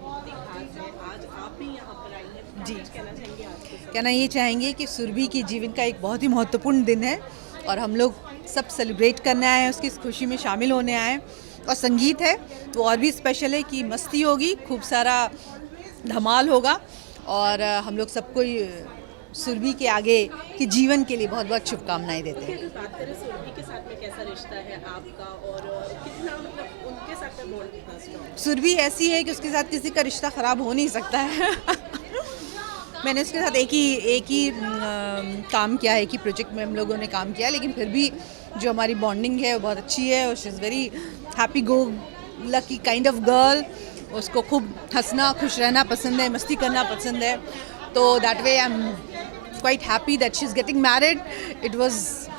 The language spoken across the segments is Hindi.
बहुत ही खास है। आज आप भी यहाँ पर आई हैं, जी। कुछ कहना चाहेंगे आज के साथ? कहना ये चाहेंगे कि सुरभि के जीवन का एक बहुत ही महत्वपूर्ण दिन है और हम लोग सब सेलिब्रेट करने आए हैं, उसकी इस खुशी में शामिल होने आए हैं। और संगीत है तो और भी स्पेशल है कि मस्ती होगी, खूब सारा धमाल होगा और हम लोग सबको सुरभि के आगे के जीवन के लिए बहुत बहुत शुभकामनाएं देते हैं। अगर बात करें सुरभि के साथ में कैसा रिश्ता है आपका और कितना मतलब उनके साथ में बॉन्ड कितना स्ट्रॉन्ग? सुरभि ऐसी है कि उसके साथ किसी का रिश्ता ख़राब हो नहीं सकता है। मैंने उसके साथ एक ही काम किया है, एक ही प्रोजेक्ट में हम लोगों ने काम किया, लेकिन फिर भी जो हमारी बॉन्डिंग है वो बहुत अच्छी है और she is very happy go lucky kind of girl. उसको खूब हंसना, खुश रहना पसंद है, मस्ती करना पसंद है, तो that way I am quite happy that she's getting married.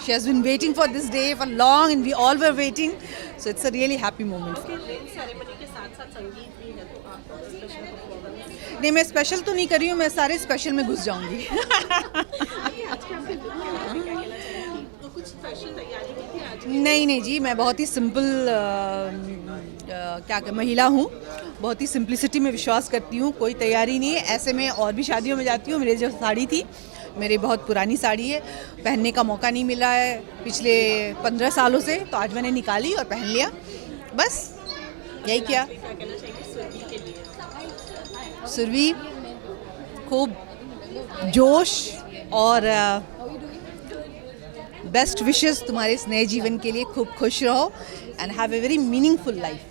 She has been waiting for this day for long and we all were waiting. So it's a really happy moment. Ring ceremony के साथ साथ संगीत भी है, तो आप स्पेशल परफॉर्मेंस नहीं, मैं स्पेशल तो नहीं कर रही हूँ, मैं सारे स्पेशल में घुस जाऊंगी। आज के आपके लुक के बारे में क्या कहना चाहेंगी? तो कुछ स्पेशल तैयारी की थी आज? नहीं जी, मैं बहुत ही सिंपल महिला हूँ, बहुत ही सिंप्लिसिटी में विश्वास करती हूँ, कोई तैयारी नहीं है। ऐसे में और भी शादियों में जाती हूँ, मेरी जो साड़ी थी, मेरी बहुत पुरानी साड़ी है, पहनने का मौका नहीं मिला है पिछले 15 सालों से, तो आज मैंने निकाली और पहन लिया, बस यही किया। क्या कहना चाहेंगे सुरभि के लिए? सुरभि खूब जोश और बेस्ट विशेस तुम्हारे इस नए जीवन के लिए, खूब खुश रहो and have a very meaningful life.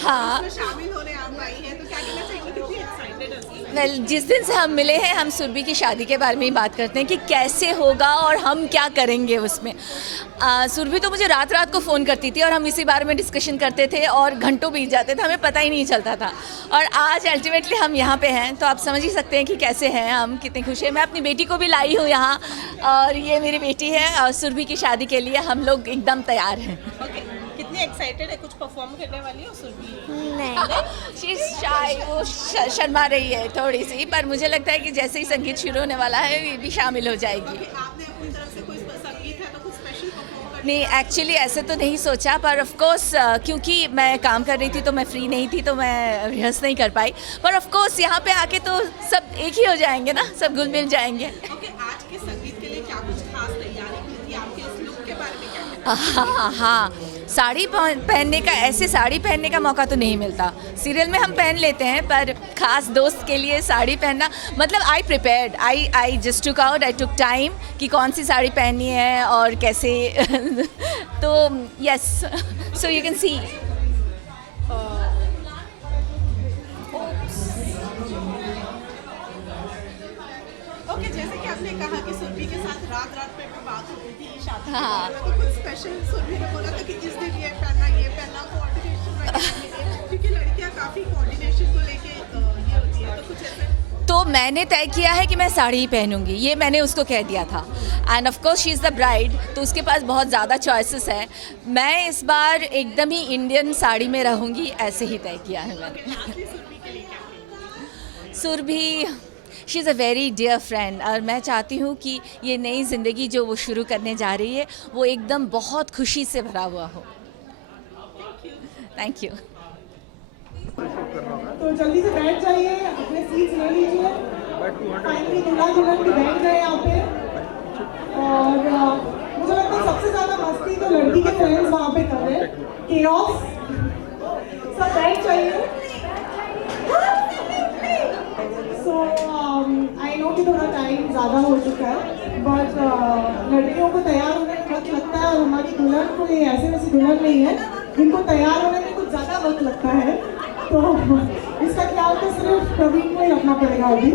हाँ, शामिल होने आप आई हैं, तो क्या कहना चाहेंगे? कितनी एक्साइटेड है? वेल जिस दिन से हम मिले हैं हम सुरभि की शादी के बारे में ही बात करते हैं कि कैसे होगा और हम क्या करेंगे उसमें। सुरभि तो मुझे रात रात को फ़ोन करती थी और हम इसी बारे में डिस्कशन करते थे और घंटों बीत जाते थे, हमें पता ही नहीं चलता था। और आज अल्टीमेटली हम यहाँ पे हैं, तो आप समझ ही सकते हैं कि कैसे हैं हम, कितने खुश हैं। मैं अपनी बेटी को भी लाई हूँ यहाँ और ये मेरी बेटी है और सुरभि की शादी के लिए हम लोग एकदम तैयार हैं। ओके, कितनी एक्साइटेड है? कुछ परफॉर्म करने वाली हो सुरभि? शी शाय, वो शर्मा रही है थोड़ी सी, पर मुझे लगता है कि जैसे ही संगीत शुरू होने वाला है ये भी शामिल हो जाएगी। आपने अपनी तरफ से कोई संगीत है तो कुछ स्पेशल परफॉर्म करना? नहीं, एक्चुअली ऐसे तो नहीं सोचा, पर ऑफ कोर्स क्योंकि मैं काम कर रही थी तो मैं फ्री नहीं थी, तो मैं रिहर्स नहीं कर पाई। पर ऑफ कोर्स यहाँ पे आके तो सब एक ही हो जाएंगे ना, सब घुल मिल जाएंगे। ओके, आज के संगीत के लिए क्या कुछ खास तैयारी की थी? आपके इस लुक के बारे में क्या कहना? हाँ, साड़ी पहनने का, ऐसे साड़ी पहनने का मौका तो नहीं मिलता। सीरियल में हम पहन लेते हैं, पर खास दोस्त के लिए साड़ी पहनना, मतलब आई prepared, I just took out, I took time कि कौन सी साड़ी पहननी है और कैसे। तो yes, so you can see. Okay, जैसे कि आपने कहा कि सुरभि के साथ रात रात में भी बात होती थी शादी के हाँ। बारे में, तो कुछ स्पेशल सुरभि ने बोला था कि इस दिन ये पहनना कोऑर्डिनेशन वगैरह, क्योंकि लड़कियां काफी कोऑर्डिनेशन को लेके ये होती है, तो कुछ ऐसे? तो मैंने तय किया है कि मैं साड़ी ही पहनूंगी, ये मैंने उसको कह दिया था। End of course she is the bride, तो उसके पास बहुत ज़्यादा चॉइसेस हैं। मैं इस बार एकदम ही इंडियन साड़ी में रहूंगी, ऐसे ही तय किया है मैंने। आखिरी सुरभि के लिए क्या कहेंगे? Surabhi she is a very dear friend और मैं चाहती हूँ कि ये नई ज़िंदगी जो वो शुरू करने जा रही है वो एकदम बहुत खुशी से भरा हुआ हो। Thank you. तो जल्दी से बैठ जाइए, अपने सीट्स ले लीजिए। फाइनली दूल्हा दुल्हन भी बैठ गए यहाँ पे और मुझे लगता है सबसे ज़्यादा मस्ती तो लड़की के फ्रेंड्स वहाँ पे कर रहे हैं। केओस, सब बैठ जाइए। सो आई नो कि थोड़ा टाइम ज़्यादा हो चुका है, बट लड़कियों को तैयार होने में वक्त लगता है और हमारी दुल्हन को ये ऐसे वैसे दुल्हन नहीं है, इनको तैयार होने में कुछ ज़्यादा वक्त लगता है। तो इसका ख्याल तो सिर्फ प्रवीण को ही रखना पड़ेगा अभी।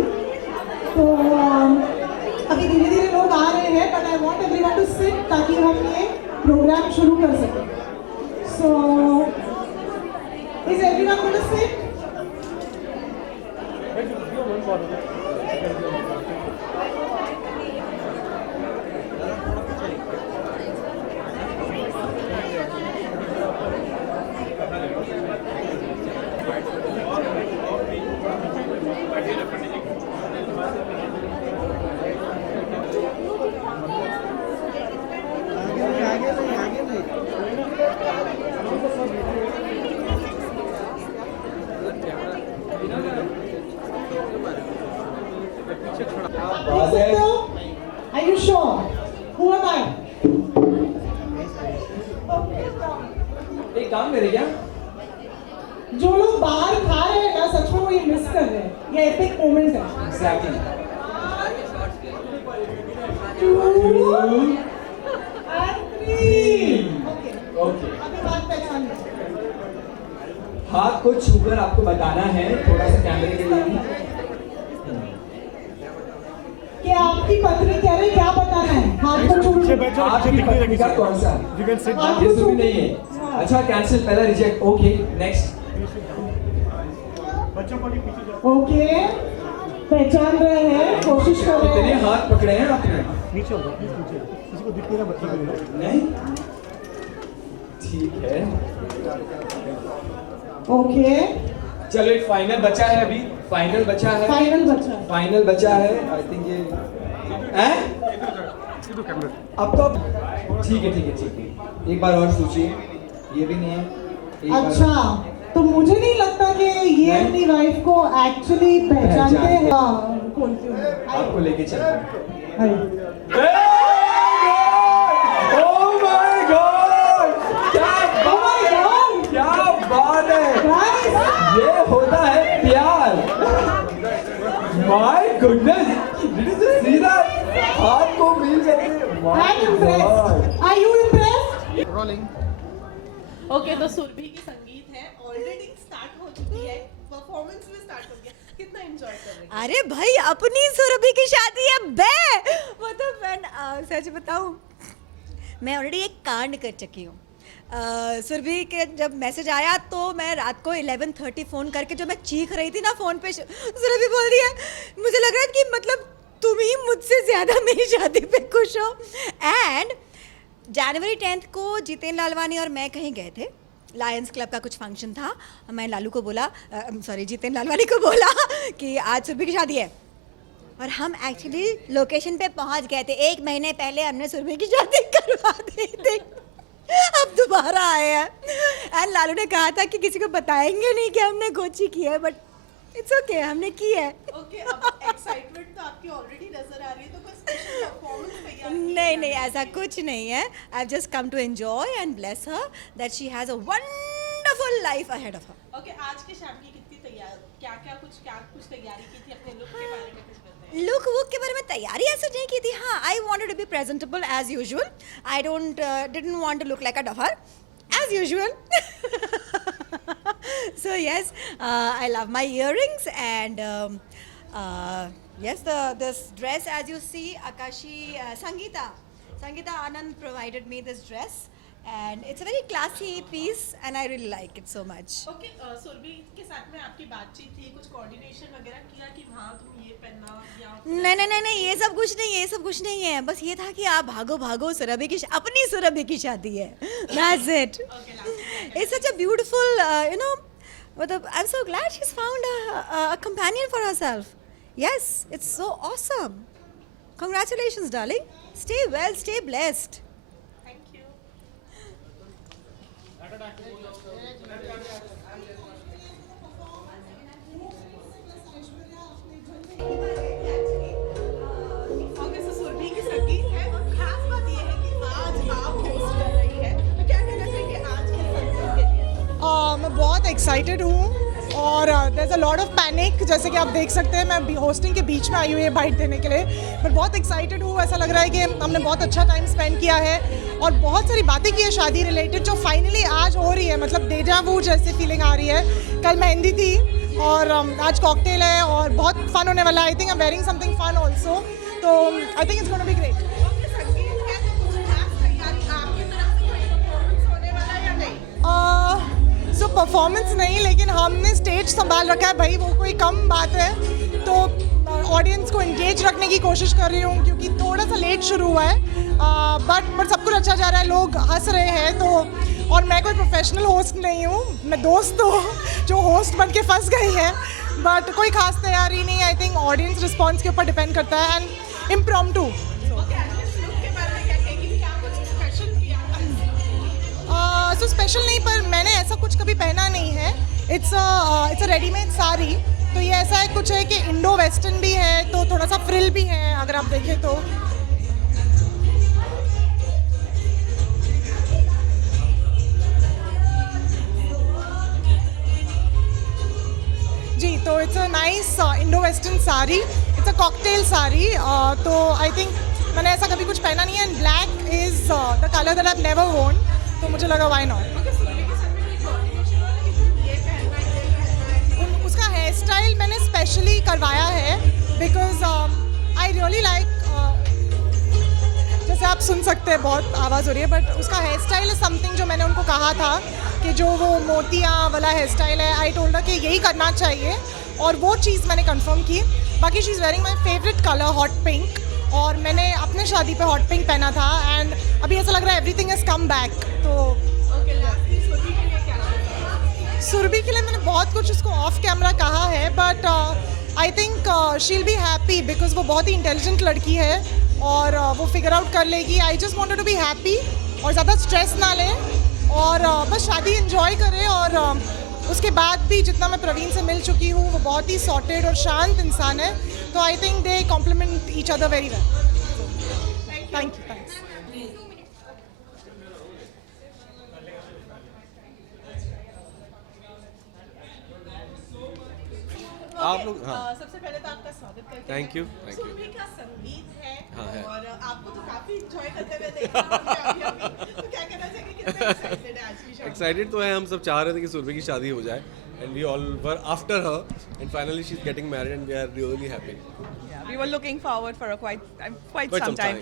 तो अभी धीरे धीरे लोग आ रहे हैं, but I want everyone to sit ताकि हम ये प्रोग्राम शुरू कर सकें। So is everyone going to sit? देख सकते हो? Are you sure? Who am I? एक काम करे क्या? जो लोग बाहर खा रहे हैं ना, सच में वो ये मिस कर रहे हैं। ये एपिक मोमेंट है। Exactly. 2 and 3. Okay. अभी बात पहचान लो। हाथ को छूकर आपको बताना है, थोड़ा सा कैमरे के लिए भी। कि आपकी पत्नी कह रही क्या बताना है? हाथ को छू आपकी पत्नी का कौन सा? हाथ ये को सुबह नहीं है। अच्छा कैंसिल, पहला रिजेक्ट। Okay next. ओके, पहचान रहे हैं, कोशिश कर रहे कितने हैं। हाथ पकड़े हैं आपने? नीचे होगा, नीचे किसी को दिखने का मतलब नहीं? ठीक है, ओके, चलो एक फाइनल बचा है अभी। फाइनल बचा है। फाइनल बचा। फाइनल बचा है। आई थिंक ये हैं? अब तो ठीक है, ठीक है, ठीक है। एक बार और सोचिए। ये भी नहीं है। एक बार- अच्छा, तो मुझे नहीं लगता कि ये नहीं? अपनी वाइफ को एक्चुअली पहचानते हैं। खोलती हूँ। आपको लेके चलता है। हाय। Oh my God! क्या Oh my God! क्या बात है! Guys, ये होता है प्यार। My goodness! Did you just see that? हाथ को मिल जाते हैं। My I'm impressed. God! Are you impressed? Okay, तो सुरभि की संगीत है ऑलरेडी स्टार्ट हो चुकी है, परफॉर्मेंस भी स्टार्ट हो गया। कितना एंजॉय कर रहे हैं? अरे भाई अपनी सुरभि की शादी है बे। मतलब मैं सच बताऊं, मैं ऑलरेडी एक कांड कर चुकी हूँ। सुरभि के जब मैसेज आया तो मैं रात को 11:30 फ़ोन करके जो मैं चीख रही थी ना फ़ोन पे, सुरभि बोल दिया मुझे लग रहा है कि मतलब तुम ही मुझसे ज़्यादा मेरी शादी पे खुश हो। एंड जनवरी 10 को जितेन लालवानी और मैं कहीं गए थे, लायंस क्लब का कुछ फंक्शन था। मैं लालू को बोला, सॉरी जितेन लालवानी को बोला कि आज सुरभि की शादी है, और हम एक्चुअली लोकेशन पे पहुंच गए थे। 1 महीने पहले हमने सुरभि की शादी करवा दी थी, अब दोबारा आए हैं। एंड लालू ने कहा था कि किसी को बताएंगे नहीं कि हमने गोची की है, बट इट्स ओके, हमने की है। ओके, अब एक्साइटमेंट तो आपकी ऑलरेडी नजर आ रही है, तो कोई स्पेशल परफॉर्मेंस तैयार की नहीं नहीं, ऐसा कुछ नहीं है। I just come to enjoy and bless her that she has a wonderful life ahead of her. Okay, आज की शाम की कितनी तैयार, क्या कुछ तैयारी की थी? अपने लुक के बारे में कुछ बताएं। लुक वुक के बारे में तैयारी ऐसे नहीं की थी। हाँ, I wanted to be presentable as usual. I didn't want to look like a duffer as usual. So yes, I love my earrings and yes, this dress as you see, Akashi Sangeeta Anand provided me this dress and it's a very classy piece and I really like it so much. Okay, Surabhi के साथ में आपकी बातचीत थी, कुछ कोऑर्डिनेशन वगैरह किया कि हाँ तुम ये पहनना या नहीं, ये सब कुछ नहीं है। बस ये था कि आप भागो सुरभि की अपनी सुरभि की शादी है। That's it. Okay, last It's such a beautiful, I'm so glad she's found a companion for herself. Yes, it's so awesome. Congratulations, darling. Stay well, stay blessed. Thank you. Okay, so Surabhi की संगीत है और खास बात ये है कि आज आप होस्ट कर रही है, तो क्या कहना चाहिए आज के संगीत के लिए? मैं बहुत एक्साइटेड हूँ और there is a lot of panic. जैसे कि आप देख सकते हैं, मैं होस्टिंग के बीच में आई हूँ ये बाइट देने के लिए, बट बहुत एक्साइटेड हूँ। ऐसा लग रहा है कि हमने बहुत अच्छा टाइम स्पेंड किया है और बहुत सारी बातें की है शादी रिलेटेड, जो फाइनली आज हो रही है। मतलब डेजा वू जैसी फीलिंग आ रही है। कल मेहंदी थी और आज कॉकटेल है और बहुत फन होने वाला है। I think I am wearing something fun also, तो I think it's gonna be great. Okay, sangeet है तो कुछ खास तैयारी आपकी तरफ से, कोई परफॉर्मेंस होने वाला है या नहीं? सो परफॉर्मेंस नहीं, लेकिन हमने स्टेज संभाल रखा है भाई, वो कोई कम बात है। तो ऑडियंस को एंगेज रखने की कोशिश कर रही हूँ, क्योंकि थोड़ा सा लेट शुरू हुआ है, बट सब कुछ अच्छा जा रहा है, लोग हंस रहे हैं। तो और मैं कोई प्रोफेशनल होस्ट नहीं हूँ, मैं दोस्त हूँ जो होस्ट बन के फंस गई है, बट कोई खास तैयारी नहीं। आई थिंक ऑडियंस रिस्पॉन्स के ऊपर डिपेंड करता है एंड इम्प्रॉम्प्टू। ओके, आज के लुक के बारे में क्या कहेंगी? क्या कुछ स्पेशल किया? सो स्पेशल नहीं, पर मैंने ऐसा कुछ कभी पहना नहीं है। इट्स अ रेडीमेड साड़ी तो ये ऐसा है कुछ है कि इंडो वेस्टर्न भी है, तो थोड़ा सा फ्रिल भी है अगर आप देखें तो। जी, तो it's a nice Indo western sari, it's a cocktail sari. तो आई थिंक मैंने ऐसा कभी कुछ पहना नहीं है, and black is the colour that I have never worn, तो मुझे लगा व्हाई नॉट। उसका हेयर स्टाइल मैंने स्पेशली करवाया है बिकॉज आई रियली लाइक, जैसे आप सुन सकते हैं बहुत आवाज़ हो रही है, बट उसका हेयर स्टाइल इज समथिंग जो मैंने उनको कहा था कि जो वो मोतियाँ वाला हेयर स्टाइल है, आई टोल्ड कि यही करना चाहिए, और वो चीज़ मैंने कंफर्म की। बाकी she is wearing my favourite colour hot pink, और मैंने अपने शादी पे हॉट पिंक पहना था, एंड अभी ऐसा लग रहा है एवरीथिंग इज़ कम बैक। तो सुरभि के लिए मैंने बहुत कुछ उसको ऑफ कैमरा कहा है, but I think she will be happy because वो बहुत ही इंटेलिजेंट लड़की है और वो फिगर आउट कर लेगी। I just wanted to be happy और ज़्यादा स्ट्रेस ना ले, और बस शादी एंजॉय करे। और उसके बाद भी जितना मैं प्रवीण से मिल चुकी हूँ, वो बहुत ही सॉर्टेड और शांत इंसान है, तो I think they complement each other very well. Thank you, thanks. आप लोग, हाँ, सबसे पहले तो आपका स्वागत करते हैं। Thank you. सुरभि का संगीत है, हाँ, है। और आपको तो काफी एंजॉय करते हुए देखा हमने अभी। तो क्या कहना चाहेंगे, कितना एक्साइटेड है आज की शाम? एक्साइटेड तो है, हम सब चाह रहे थे कि सुरभि की शादी हो जाए, and we all were after her, and finally she is getting married and we are really happy. Yeah, we were looking forward for quite Quite some some time.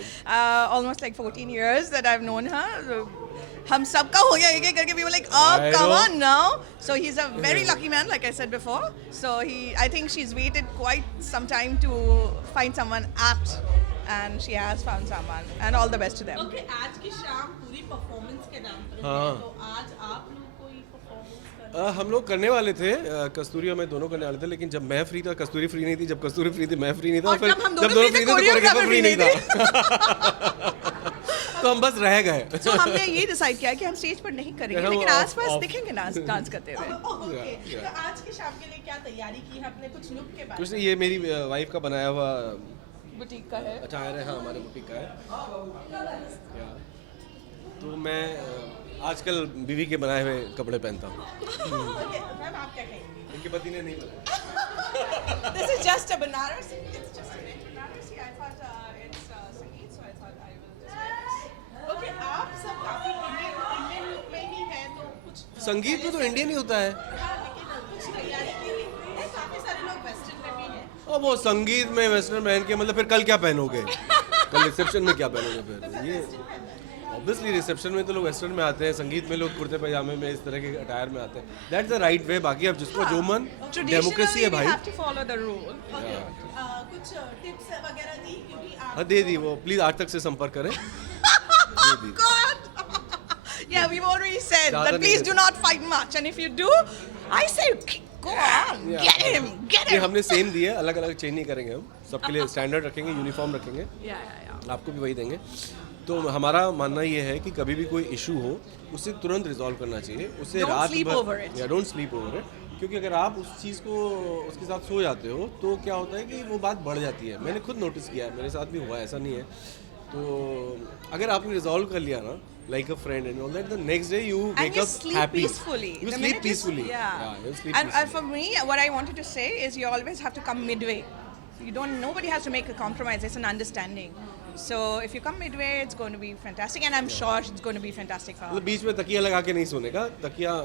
Almost like 14 years that I've known her. हम सबका हो गया एक एक करके, we were like, oh, I come know. on now. So he's a very lucky man, like I said before. So I think she's waited quite some time to find someone apt, and she has found someone. And all the best to them. Okay, आज की शाम पूरी परफॉर्मेंस के नाम पर है, हाँ। तो आज आप लोग कोई परफॉर्मेंस हम लोग करने वाले थे, कस्तूरी और मैं दोनों करने वाले थे, लेकिन जब मैं फ्री था कस्तूरी फ्री नहीं थी, जब कस्तूरी फ्री थी मैं फ्री नहीं था, और फिर जब हम जब दोनों दोनों free थे, फ्री थे तो कोरियोग्राफर फ्री नहीं choreographer था। तो हम बस रह गए। So हमने ये डिसाइड किया कि हम स्टेज पर नहीं करेंगे, हम लेकिन off- आसपास off- दिखेंगे डांस करते हुए। Okay, yeah. तो आज की शाम के लिए क्या तैयारी की है आपने, कुछ लुक के बारे कुछ में? नहीं, ये मेरी वाइफ का बनाया हुआ बुटीक का है। अटायर है, हाँ, हमारे बुटीक का है। Yeah. तो मैं आजकल बीवी के बनाए हुए कपड़े पहनता हूँ। Okay, मैम आप क्या कहेंगी? इनके पति ने नहीं बताया। This is just a Banaras. It's just a Banaras. I thought it's Sangeet, so I thought I will just wear this. Okay, आप सब काफी इंडियन लुक में ही हैं, तो कुछ संगीत में तो इंडियन ही होता है। हाँ, लेकिन कुछ तैयारी की हुई है, काफी सारे लोग वेस्टर्न में भी हैं। और वो संगीत में वेस्टर्न पहन के, मतलब फिर कल क्या पहनोगे? कल रिसेप्शन में क्या पहनोगे फिर? ये ऑब्वियसली रिसेप्शन में तो लोग वेस्टर्न में आते हैं, संगीत में लोग कुर्ते पैजामे में इस तरह के अटायर में आते हैं। That's the right way. बाकी अब जिसको जो मन, डेमोक्रेसी है we भाई। have to follow the rule. कुछ टिप्स वगैरह दी, क्योंकि आप हाँ, दे दी वो। प्लीज आज तक से संपर्क करें। दे दी। Yeah, we've already said ज़्यादा that please नहीं do not fight much, and if you do, I say go on, Yeah. get him, get ये him. हमने सेम दिया, अलग अलग चेंज नहीं करेंगे हम, सबके लिए स्टैंडर्ड रखेंगे, यूनिफॉर्म रखेंगे, Yeah. आपको भी वही देंगे। तो हमारा मानना ये है कि कभी भी कोई इशू हो, उसे तुरंत रिजॉल्व करना चाहिए, उसे Don't रात sleep भर, over it. या डोंट स्लीप ओवर इट, क्योंकि अगर आप उस चीज़ को उसके साथ सो जाते हो तो क्या होता है कि वो बात बढ़ जाती है। मैंने खुद नोटिस किया है, मेरे साथ भी हुआ है, ऐसा नहीं है। तो अगर आपने रिजॉल्व कर लिया ना, like a friend and all that, the next day you And wake you up sleep happy. peacefully. You The sleep minute you peacefully. Yeah. You sleep And peacefully. for me, what I wanted to say is you always have to come midway. You don't. Nobody has to make a compromise. It's an understanding. So if you come midway, it's going to be fantastic, and I'm sure it's going to be fantastic for her. मतलब बीच में तकिया लगा के नहीं सोने का, तकिया।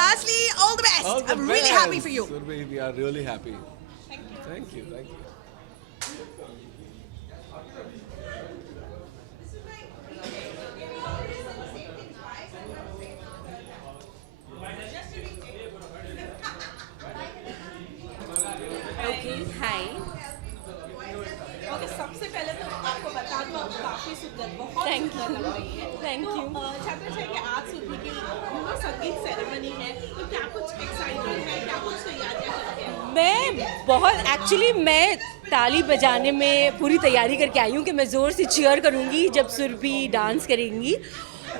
Lastly, all the best. All the I'm really happy best. for you. Surabhi, we are really happy. Thank you. Thank you. Okay hi okay, सबसे पहले तो आपको बता दूं, आप काफी सुंदर, बहुत Thank सुंदर लग रही है। Thank तो, you. छात्रा चाहिए कि आज सुरभि की संगीत सेरेमनी है, तो क्या कुछ एक्साइटमेंट है, क्या कुछ तैयारियां करके हैं? मैं बहुत एक्चुअली मैं ताली बजाने में पूरी तैयारी करके आई हूँ कि मैं ज़ोर से चीयर करूँगी जब सुरभि डांस करेंगी,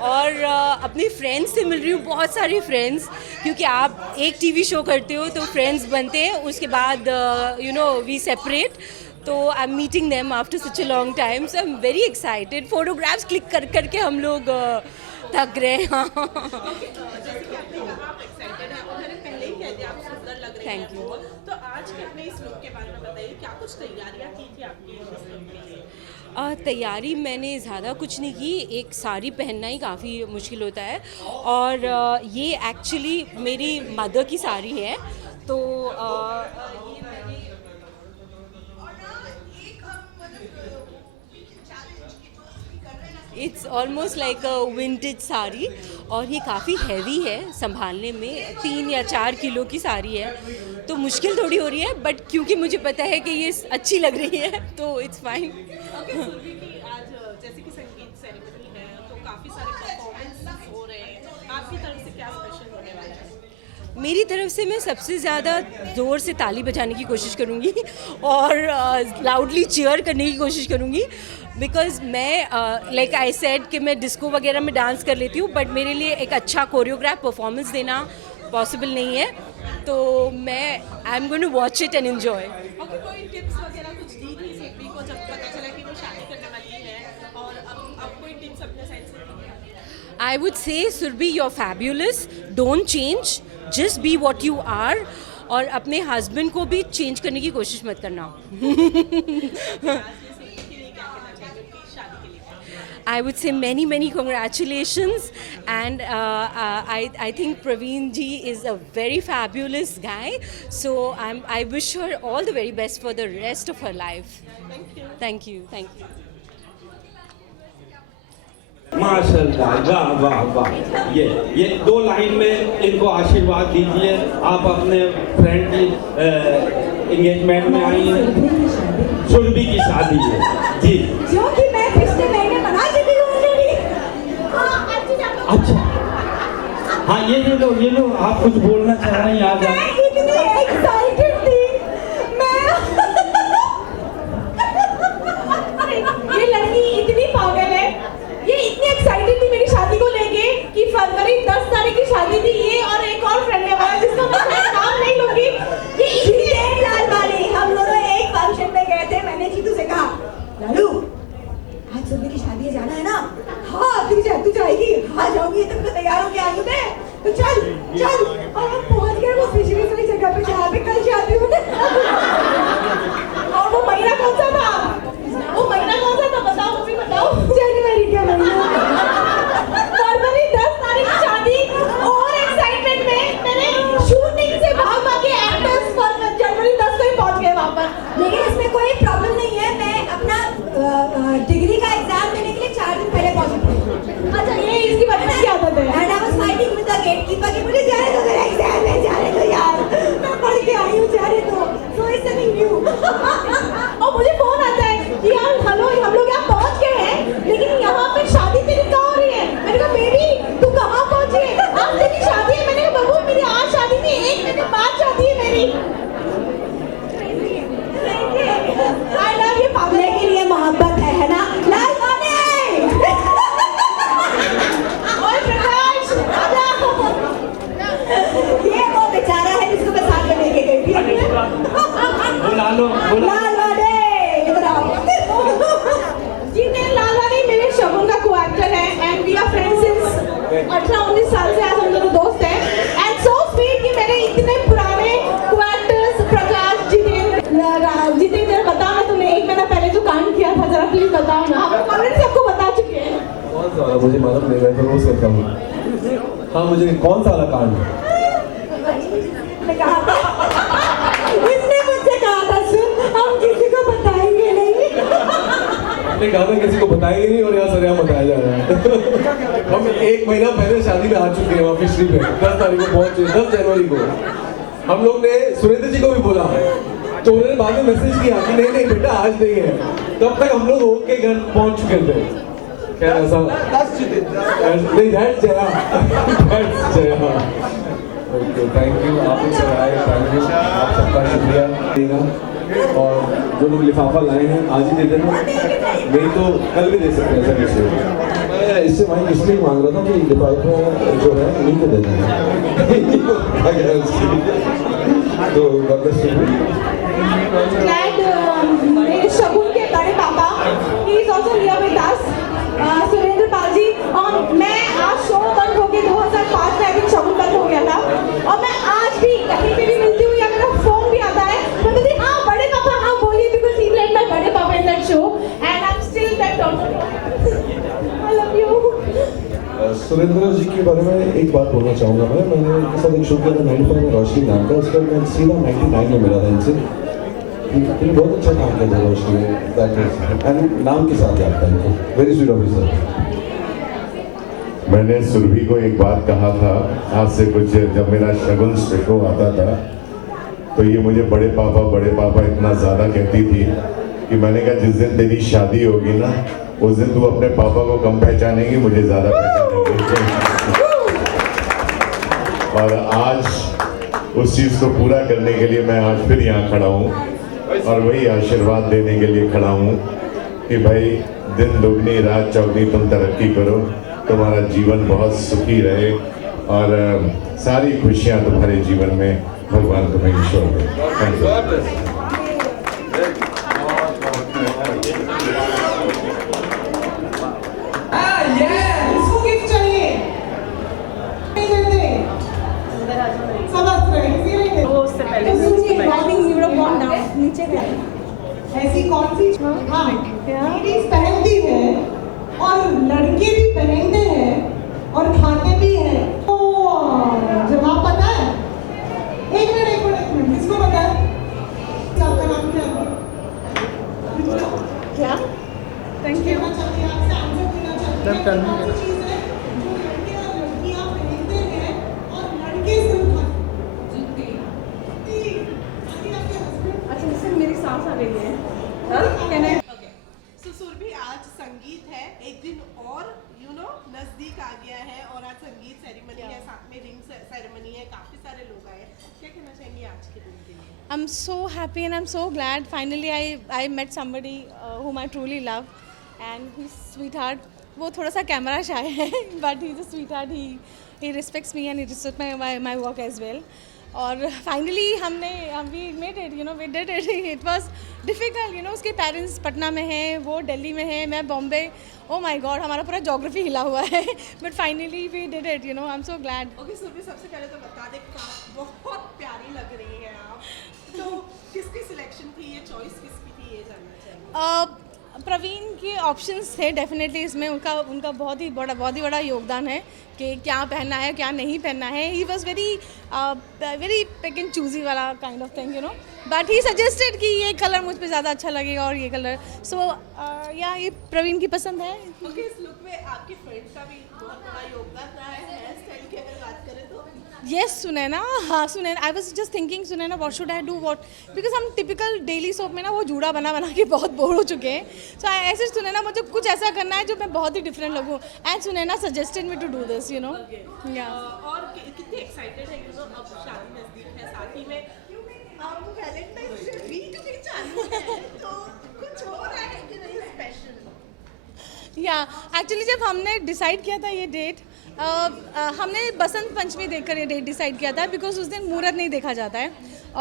और अपने फ्रेंड्स से मिल रही हूँ, बहुत सारे फ्रेंड्स, क्योंकि आप एक टीवी शो करते हो तो फ्रेंड्स बनते हैं, उसके बाद यू नो वी सेपरेट, तो I am meeting them after such a long time, so I am very excited. Photographs click कर करके हम लोग थक रहे हैं। हाँ, जैसे कि आपने कहा आप एक्साइटेड हैं और मैंने पहले ही कह दिया आप सुंदर लग रही हैं। Thank you. तो आज के अपने इस लुक के बारे में बताइए, क्या कुछ तैयारियां की थी आपकी इस लुक के लिए? तैयारी मैंने ज़्यादा कुछ नहीं की, एक साड़ी पहनना ही काफ़ी मुश्किल होता है, और ये एक्चुअली मेरी मदर की साड़ी है, तो ये मैंने it's almost like a vintage sari, और ये काफ़ी हैवी है संभालने में, 3 या 4 किलो की साड़ी है, तो मुश्किल थोड़ी हो रही है, बट क्योंकि मुझे पता है कि ये अच्छी लग रही है तो इट्स फाइन। ओके, सुरभि की आज जैसे कि संगीत सेरेमनी है तो काफ़ी सारे परफॉर्मेंस हो रहे हैं, आपकी तरफ से क्या स्पेशल होने वाला है? मेरी तरफ से मैं सबसे ज़्यादा ज़ोर से ताली बजाने की कोशिश करूँगी और लाउडली चीयर करने की कोशिश करूँगी, बिकॉज़ मैं लाइक आई सेड कि मैं डिस्को वगैरह में डांस कर लेती हूँ, बट मेरे लिए एक अच्छा कोरियोग्राफ परफॉर्मेंस देना पॉसिबल नहीं है, तो मैं I am going to watch it and enjoy. Okay, कोई टिप्स वगैरह कुछ दी थी सुरभि को जब पता चला कि वो शादी करने वाली है, और अब कोई टिप्स अपने साइड से दी है? I would say, Surbhi, you're fabulous. Don't change. Just be what you are. और अपने हस्बैंड को भी चेंज करने की कोशिश मत करना। I would say many congratulations, and I think Praveen ji is a very fabulous guy. So I wish her all the very best for the rest of her life. Thank you. माशाल्लाह, वाह वाह वाह। ये 2 लाइन में इनको आशीर्वाद दीजिए। आप अपने फ्रेंड की एंगेजमेंट में आई हैं, सुरभि की शादी है जी, जो कि मैं पिछले महीने मना चुकी हूँ ऑलरेडी। अच्छा, हाँ ये लो, आप कुछ बोलना चाह रहे हैं? आज मैं इतनी एक्साइटेड थी, ये लड़की इतनी पागल है, ये इतनी एक्साइटेड थी मेरी शादी को लेके कि फरवरी 10 तारीख की शादी थी, ये और एक और फ्रेंड है हमारा जिसका मैं नाम नहीं लूंगी, ये इतनी लाल वाली। हम दोनों एक फंक्शन में गए थे, मैंने जीतू से कहा, लालू आज सुरभि की शादी है, जाना है ना? हाँ, तू जाएगी? हाँ जाऊंगी, तो मैं तैयार होके आई हूँ मैं, तो चल। और हम पहुंच गए वो पिछली वाली जगह पे जहाँ पे कल शादी हुई। और वो महीना कौन सा था? बताओ मम्मी, बताओ। जनवरी का महीना, फरवरी 10 तारीख की शादी, और एक्साइटमेंट में मैंने शूटिंग से भाग के एक्टर्स जनवरी 10 को ही पहुंच गए वहाँ पर। लेकिन इसमें कोई प्रॉब्लम नहीं है, मैं अपना डिग्री का एग्जाम देने के लिए 4 दिन पहले पहुंची। अच्छा, ये इसकी वजह की आदत है। And I was fighting with the gatekeeper कि मुझे जाने दो, मेरा एग्जाम है, जाने दो यार, मैं पढ़ के आई हूँ, जाने दो। So it's something new. और मुझे फोन आता है कि यार हेलो, हम लोग यहाँ पहुँच गए हैं, लेकिन यहाँ पे शादी तेरी कहाँ हो रही है? मैंने कहा बेबी तू कहाँ पहुँची है? आज तेरी शादी है। मैंने कहा बबू मेरी आज शादी नहीं, 1 महीने बाद शादी है मेरी। आई लव यू पागल, के लिए मोहब्बत है ना? लाल वाले और प्रकाश, ये वो बेचारा है जिसको मैं साथ में लेके गई थी। लाल वाले इधर आओ। जी नहीं, लाल वाले मेरे शगुन का को-एक्टर है, and we are friends since 18-19 साल से। आज हम दोनों दोस्त हैं, एंड सो स्वीट कि मेरे इतने पुराने को-एक्टर्स प्रकाश, जितेंद्र, बता मैं तुम्हें 1 महीना पहले जो कांड किया था, जरा प्लीज बताओ ना। हम ऑलरेडी सबको बता चुके हैं। कौन सा वाला? मुझे मालूम नहीं, मैं तो रोज करता हूँ। हाँ, मुझे कौन सा वाला कांड? मैं कहा था, इसने मुझसे कहा था, सुन हम किसी को बताएंगे नहीं। आपने कहा था किसी को बताएंगे नहीं, और यहाँ सरेआम बताया जा रहा है। हम 1 महीना पहले शादी में आ चुके हैं, वहाँ पिछली पे 10 तारीख को पहुंचे, 10 जनवरी को। हम लोग ने सुरेंद्र जी को भी बोला, तो उन्होंने बाद में मैसेज किया कि नहीं बेटा आज नहीं है, तब तक हम लोग होके घर पहुंच चुके थे। क्या ऐसा नहीं? That's Jaya. Okay, thank you. आप लोग सब आए, थैंक यू, आप सबका शुक्रिया देना। और जो लोग लिफाफा लाए हैं आज ही दे देना, नहीं तो कल भी दे सकते हैं सर। मैं इससे माइक इसलिए मांग रहा था कि लिफाफा जो है इन्हीं को देना है इन्हीं को रखा गया है उसके लिए। तो God bless you। मेरे शगुन के बड़े पापा, he is also here with us, Surendra Pal ji. और मैं आज शो बंद हो गया 2005 में, अभी शगुन बंद हो गया था, और मैं आज भी कहीं पे भी मिलती हूँ या मेरा फोन भी आता है मैं कहती हाँ बड़े पापा हाँ बोलिए, because he played my बड़े पापा in that show and I'm still that daughter. I love you. Surendra जी के बारे में एक बात बोलना चाहूँगा मैंने इनके साथ एक शो किया था 95 में, रोशनी नाम का, उसका मैं सीधा 99 में मिला था इनसे। इन्होंने बहुत अच्छा काम किया था रोशनी में, एंड नाम के साथ याद था इनको। Very sweet officer. मैंने सुरभि को एक बात कहा था आज से कुछ, जब मेरा शगुन शो आता था तो ये मुझे बड़े पापा इतना ज़्यादा कहती थी कि मैंने कहा जिस दिन तेरी शादी होगी ना उस दिन तू अपने पापा को कम पहचानेगी, मुझे ज़्यादा पहचानेगी। और आज उस चीज़ को पूरा करने के लिए मैं आज फिर यहाँ खड़ा हूँ और वही आशीर्वाद देने के लिए खड़ा हूँ कि भाई दिन दुगनी रात चौगनी तुम तरक्की करो, तुम्हारा जीवन बहुत सुखी रहे और सारी खुशियाँ तुम्हारे जीवन में भगवान तुम्हें ईश्वर दे। Thank you. इसको गिफ्ट चाहिए नहीं देते समझ रहे इसीलिए वो उससे पहले नीचे ऐसी कौन सी हाँ लेडीज पहनती है और लड़के भी पहनते हैं और खाते भी हैं। तो जवाब पता है? एक मिनट किसको पता है? आपका नाम क्या? Thank you. मेरी सांस आ गई है। सो सुरभि, आज संगीत है, एक दिन और नजदीक आ गया है और आज संगीत सेरेमनी है, साथ में रिंग सेरेमनी है, काफी सारे लोग आए। क्या कहना चाहेंगे आज के दिन के लिए? I'm so happy and I'm so glad. Finally, I met somebody whom I truly love, and he's sweetheart. वो थोड़ा सा कैमरा शाय है, but he's a sweetheart. He respects me and he respects my work as well. और finally we made it, we did it. It was difficult, उसके पेरेंट्स पटना में हैं, वो दिल्ली में हैं, मैं बॉम्बे। Oh my God, हमारा पूरा ज्योग्राफी हिला हुआ है, but finally we did it, I'm so glad. Okay, Surabhi, सबसे पहले तो बता दे, बहुत प्यारी लग रही है आप। तो किसकी सिलेक्शन थी, ये चॉइस किसकी थी, ये जानना चाहिए। प्रवीण के ऑप्शंस थे डेफिनेटली, इसमें उनका बहुत ही बड़ा योगदान है कि क्या पहनना है क्या नहीं पहनना है। He was very pick and choosy वाला kind of thing, but he suggested कि ये कलर मुझ पे ज़्यादा अच्छा लगेगा और ये कलर। सो या ये प्रवीण की पसंद है। ओके, इस लुक में आपके फ्रेंड का भी बहुत बड़ा योगदान रहा है हेयर स्टाइल की अगर बात करें तो। Yes, सुनैना, हाँ Sunaina, I was just thinking Sunaina what should I do, because हम typical daily soap में ना वो जूड़ा बना के बहुत बोर हो चुके हैं। So ऐसे सुनैना मुझे कुछ ऐसा करना है जो मैं बहुत ही डिफरेंट लगूँ, and Sunaina suggested me to do this, Okay. Yeah. और कितने एक्साइटेड है, अब शादी नजदीक है, साथ ही में अब वैलेंटाइंस डे वीक भी चालू है, तो कुछ हो रहा है कि नहीं स्पेशल? या एक्चुअली जब हमने डिसाइड किया था ये डेट, हमने बसंत पंचमी देखकर ये डेट डिसाइड किया था, बिकॉज उस दिन मुहूर्त नहीं देखा जाता है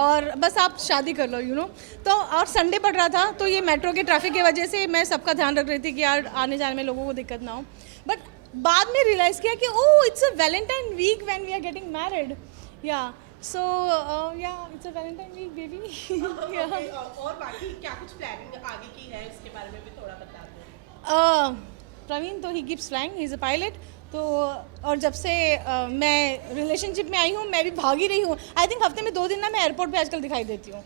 और बस आप शादी कर लो, तो और संडे पड़ रहा था, तो ये मेट्रो के ट्रैफिक की वजह से मैं सबका ध्यान रख रही थी कि यार आने जाने में लोगों को दिक्कत ना हो। बट बाद में रियलाइज़ किया कि oh it's a Valentine week when we are getting married. Yeah so yeah it's a Valentine week baby. और बाकी क्या कुछ प्लानिंग आगे की है, इसके बारे में भी थोड़ा बता दो। प्रवीण तो he keeps flying, he is a pilot. तो और जब से मैं रिलेशनशिप में आई हूँ मैं भी भागी रही हूँ। आई थिंक हफ्ते में 2 दिन ना मैं एयरपोर्ट पे आजकल दिखाई देती हूँ।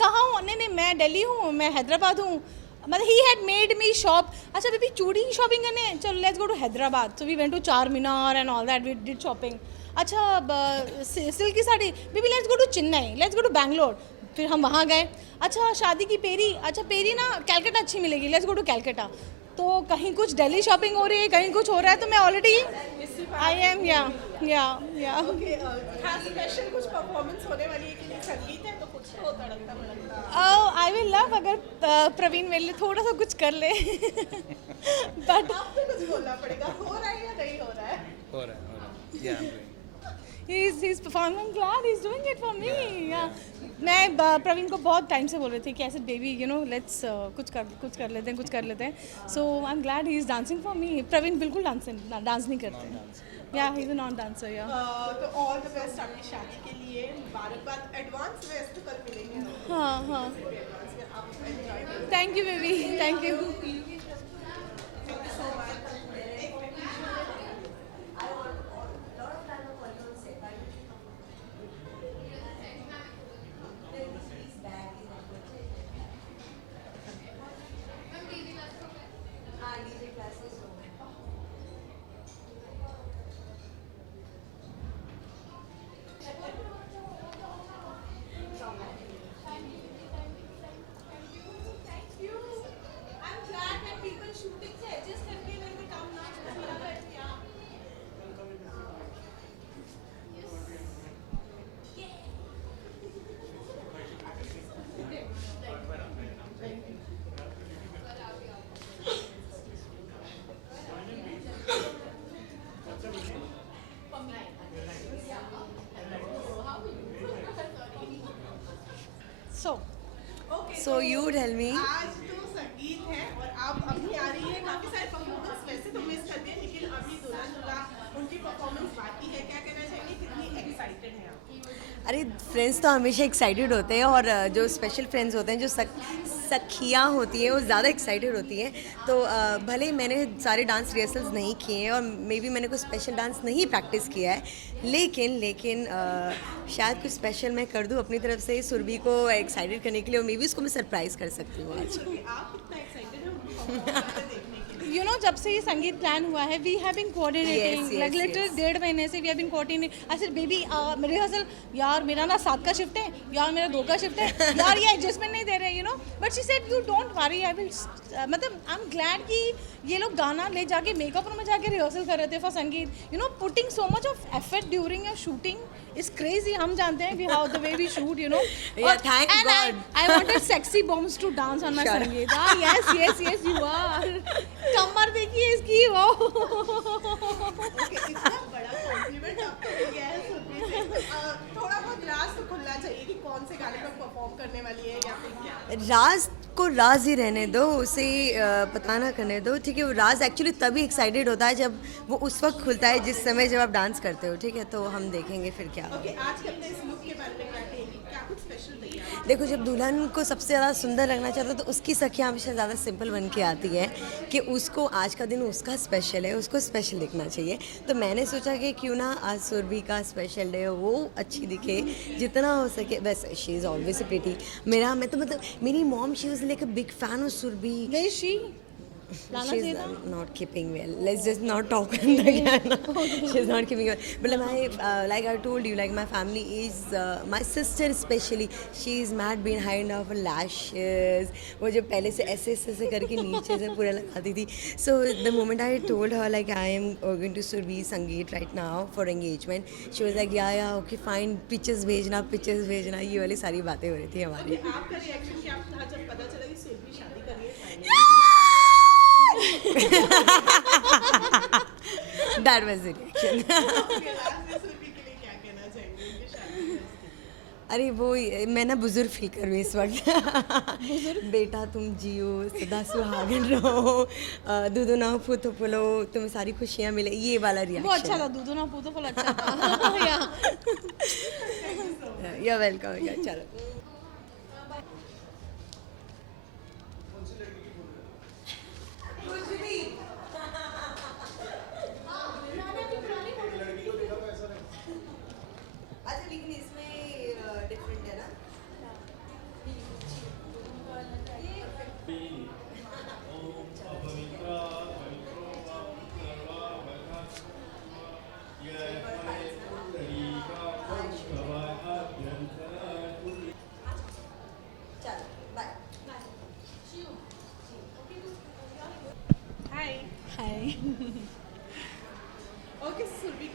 कहाँ हूँ? नहीं मैं दिल्ली हूँ, मैं हैदराबाद हूँ। मतलब he had made me shop. अच्छा बेबी चूड़ी शॉपिंग करने, चलो let's go to Hyderabad. So we went to Charminar and all that, we did shopping. अच्छा सिल्क की sari, baby let's go to Chennai, let's go to Bangalore. फिर हम वहाँ गए। अच्छा शादी की पेरी, अच्छा पेरी ना कैलकाटा अच्छी मिलेगी, लेट्स गो टू कैलकाटा। तो कहीं कुछ दिल्ली शॉपिंग हो रही है, कहीं कुछ हो रहा है, तो मैं ऑलरेडी आई एम या ओके खास स्पेशल कुछ परफॉर्मेंस होने वाली है कि नहीं? संगीत है तो कुछ तो तड़कता भड़कता। आई विल लव अगर प्रवीण मेरे लिए थोड़ा सा कुछ कर ले बट आपको कुछ बोलना पड़ेगा, हो रहा है या नहीं हो रहा है? हो रहा है या I'm doing. he's performing. I'm glad he's doing it for me. Yeah. मैं प्रवीण को बहुत टाइम से बोल रही थी कि ऐसे बेबी यू नो लेट्स कुछ कर लेते हैं so I am glad he is dancing for me. Praveen बिल्कुल डांस नहीं करते. Yeah he is a non dancer. Yeah तो ऑल द बेस्ट आपकी शादी के लिए. मुबारकबाद. एडवांस बेस्ट कल मिलेंगे. हाँ thank you baby. Thank you. So you tell me. आज तो संगीत है और आप अभी आ रही है. काफी सारे परफॉर्मेंस वैसे तो मिस कर दिए, लेकिन अभी दूल्हा उनकी परफॉर्मेंस बाकी है. क्या कहना चाहेंगे? कितनी एक्साइटेड हैं आप? अरे फ्रेंड्स तो हमेशा एक्साइटेड होते हैं और जो स्पेशल फ्रेंड्स होते हैं, जो सखियाँ होती हैं, वो ज़्यादा एक्साइटेड होती हैं. तो भले मैंने सारे डांस रिहर्सल्स नहीं किए हैं और मे बी मैंने कोई स्पेशल डांस नहीं प्रैक्टिस किया है, लेकिन शायद कुछ स्पेशल मैं कर दूँ अपनी तरफ से सुरभि को एक्साइटेड करने के लिए, और मे बी उसको मैं सरप्राइज़ कर सकती हूँ आज. आप कितना एक्साइटेड हो? यू नो जब से ये संगीत प्लान हुआ है we have been coordinating like literally 1.5 महीने से we have been coordinating. I said baby rehearsal यार मेरा ना 7 का शिफ्ट है, यार मेरा 2 का शिफ्ट है, यार ये एडजस्टमेंट नहीं दे रहे you know. But she said you don't worry I will. मतलब आई एम ग्लैड कि ये लोग गाना ले जाके मेकअप रूम में जाके रिहर्सल कर रहे थे for sangeet. You know putting so much of effort during your shooting is crazy. हम जानते हैं we how the way we shoot you know. Thank God. I wanted sexy bombs to dance on my sangeet. Yes you are. कमर देखिए इसकी. वो इतना बड़ा कॉम्प्लीमेंट आपको मिल गया है सुरभि से. थोड़ा बहुत राज तो खुलना चाहिए कि कौन से गाने पर परफॉर्म करने वाली है या फिर क्या. राज को राज ही रहने दो, उसे पता ना करने दो, ठीक है. वो राज एक्चुअली तभी एक्साइटेड होता है जब वो उस वक्त खुलता है जिस समय जब आप डांस करते हो, ठीक है. तो हम देखेंगे फिर क्या होगा. आज के अपने इस लुक के बारे में क्या कहेंगे? क्या कुछ स्पेशल तैयार? देखो जब दुल्हन को सबसे ज़्यादा सुंदर लगना चाहता है तो उसकी सखियाँ हमेशा ज़्यादा सिंपल बन के आती है कि उसको आज का दिन उसका स्पेशल है, उसको स्पेशल दिखना चाहिए. तो मैंने सोचा कि क्यों ना आज सुरभि का स्पेशल डे वो अच्छी दिखे जितना हो सके. बस शी इज़ ऑलवेज प्रीटी. मैं तो मतलब मेरी mom she was like a big fan of Surabhi. Where is she? She's not keeping well. Let's just not talk again. She's not keeping well. But like I told you, like my family is my sister especially. She is mad behind of lashes. वो जो पहले से ऐसे करके नीचे से पूरा लगाती थी. So the moment I told her like I am going to Surbhi Sangeet right now for engagement, she was like yeah okay fine. Pictures भेजना. ये वाली सारी बातें हो रही थी हमारी. आपका रिएक्शन क्या था जब पता चला कि सुरभि शादी कर रही है? That was the reaction. Surabhi के लिए क्या कहना चाहेंगे उनकी शादी में? अरे वो मैं ना बुजुर्ग फील कर रही हूँ इस वक्त. बेटा तुम जियो सदा सुहागन रहो, दूधो ना फूतो फूलो, तुम्हें सारी खुशियाँ मिले, ये वाला रिएक्शन. वो अच्छा था. दूधो ना पूतो फल अच्छा था. You're welcome. चलो. नहीं। ओके, सुरभि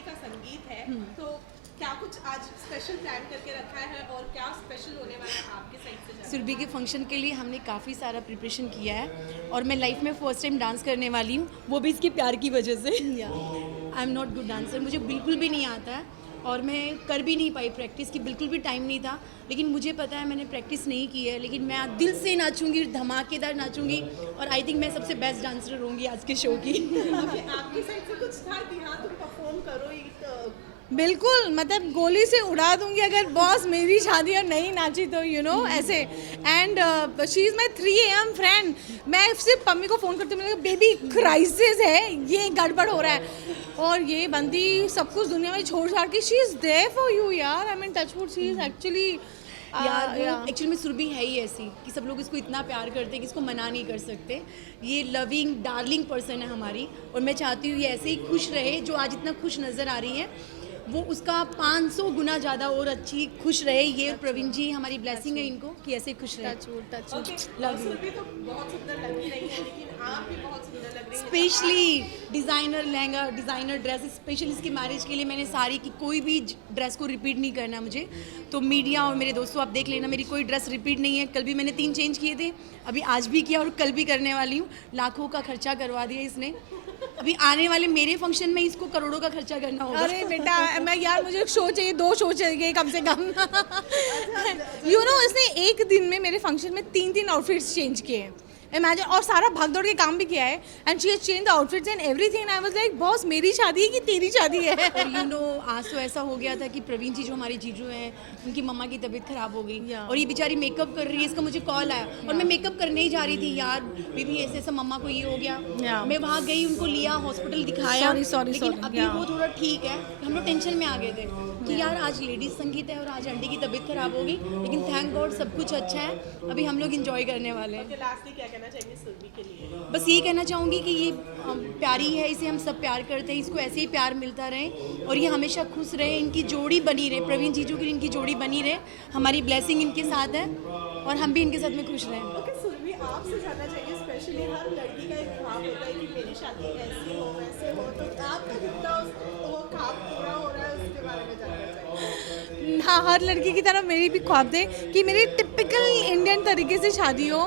का संगीत है, तो क्या कुछ आज स्पेशल प्लान करके रखा है और क्या स्पेशल होने वाला है आपके साइड से? सुरभि के फंक्शन के लिए हमने काफ़ी सारा प्रिपरेशन किया है और मैं लाइफ में फर्स्ट टाइम डांस करने वाली हूँ, वो भी इसके प्यार की वजह से। I am not good dancer, मुझे बिल्कुल भी नहीं आता है और मैं कर भी नहीं पाई, प्रैक्टिस की बिल्कुल भी टाइम नहीं था, लेकिन मुझे पता है मैंने प्रैक्टिस नहीं की है, लेकिन मैं दिल से नाचूंगी, धमाकेदार नाचूंगी और आई थिंक मैं सबसे बेस्ट डांसर होंगी आज के शो की। आपकी साइड से कुछ था कि हाँ तुम परफॉर्म करो, बिल्कुल, मतलब गोली से उड़ा दूंगी अगर बॉस मेरी शादी और नहीं नाची तो, यू नो ऐसे। And she is my 3 AM friend. मैं सिर्फ पम्मी को फ़ोन करती हूँ, बेबी क्राइसिस है, ये गड़बड़ हो रहा है, और ये बंदी सब कुछ दुनिया में छोड़ छाड़ के she is there for you यार। I mean touchwood, she is actually actually में सुरभि है ही ऐसी कि सब लोग इसको इतना प्यार करते हैं कि इसको मना नहीं कर सकते। ये लविंग डार्लिंग पर्सन है हमारी, और मैं चाहती हूँ ये ऐसे ही खुश रहे, जो आज इतना खुश नज़र आ रही है वो उसका 500 गुना ज़्यादा और अच्छी खुश रहे। ये और प्रवीण जी हमारी ब्लेसिंग है इनको कि ऐसे खुश रहे। सुरभि तो बहुत सुंदर लग रही है, लेकिन आप भी बहुत सुंदर लग रही हैं। Specially designer lehenga, designer dress, specially इसके मैरिज के लिए मैंने सारी की, कोई भी ड्रेस को रिपीट नहीं करना मुझे। तो मीडिया और मेरे दोस्तों आप देख लेना, मेरी कोई ड्रेस रिपीट नहीं है। कल भी मैंने 3 चेंज किए थे, अभी आज भी किया और कल भी करने वाली हूँ। लाखों का खर्चा करवा दिया इसने, अभी आने वाले मेरे फंक्शन में इसको करोड़ों का खर्चा करना होगा। अरे बेटा, मैं यार मुझे शो चाहिए, 2 शो चाहिए कम से कम। यू नो इसने एक दिन में मेरे फंक्शन में 3 आउटफिट्स चेंज किए हैं, इमेजिन, और सारा भागदौड़ के काम भी किया है। And she has change the outfits and everything. I was like boss मेरी शादी है कि तेरी शादी है? और यू नो आज तो ऐसा हो गया था कि प्रवीण जी जो हमारे जीजू हैं, उनकी मम्मा की तबीयत ख़राब हो गई और ये बेचारी मेकअप कर रही है, इसका मुझे कॉल आया और मैं मेकअप करने ही जा रही थी, यार बेबी ऐसे ऐसा मम्मा को ये हो गया। मैं वहाँ गई, उनको लिया, हॉस्पिटल दिखाया, लेकिन अभी वो थोड़ा ठीक है। हम लोग टेंशन में आ गए थे कि यार आज लेडीज संगीत है और आज आंटी की तबीयत ख़राब होगी, लेकिन थैंक गॉड सब कुछ अच्छा है, अभी हम लोग इंजॉय करने वाले हैं। लास्टली क्या कहना चाहेंगे सुरभि के लिए? बस यही कहना चाहूँगी कि ये प्यारी है, इसे हम सब प्यार करते हैं, इसको ऐसे ही प्यार मिलता रहे और ये हमेशा खुश रहे, इनकी जोड़ी बनी रहे, प्रवीण जीजू की इनकी जोड़ी बनी रहे, हमारी ब्लेसिंग इनके साथ है और हम भी इनके साथ में खुश रहें। ओके सुरभि, आपसे जानना चाहिए, स्पेशली हर लड़की का एक ख्वाब होता है कि मेरी शादी ऐसी हो वैसे हो, तो आपका कितना वो ख्वाब पूरा हो रहा है उसके बारे में जानना चाहिए। हाँ, हर लड़की की तरह मेरी भी ख्वाब थे कि मेरी टिपिकल इंडियन तरीके से शादी हो।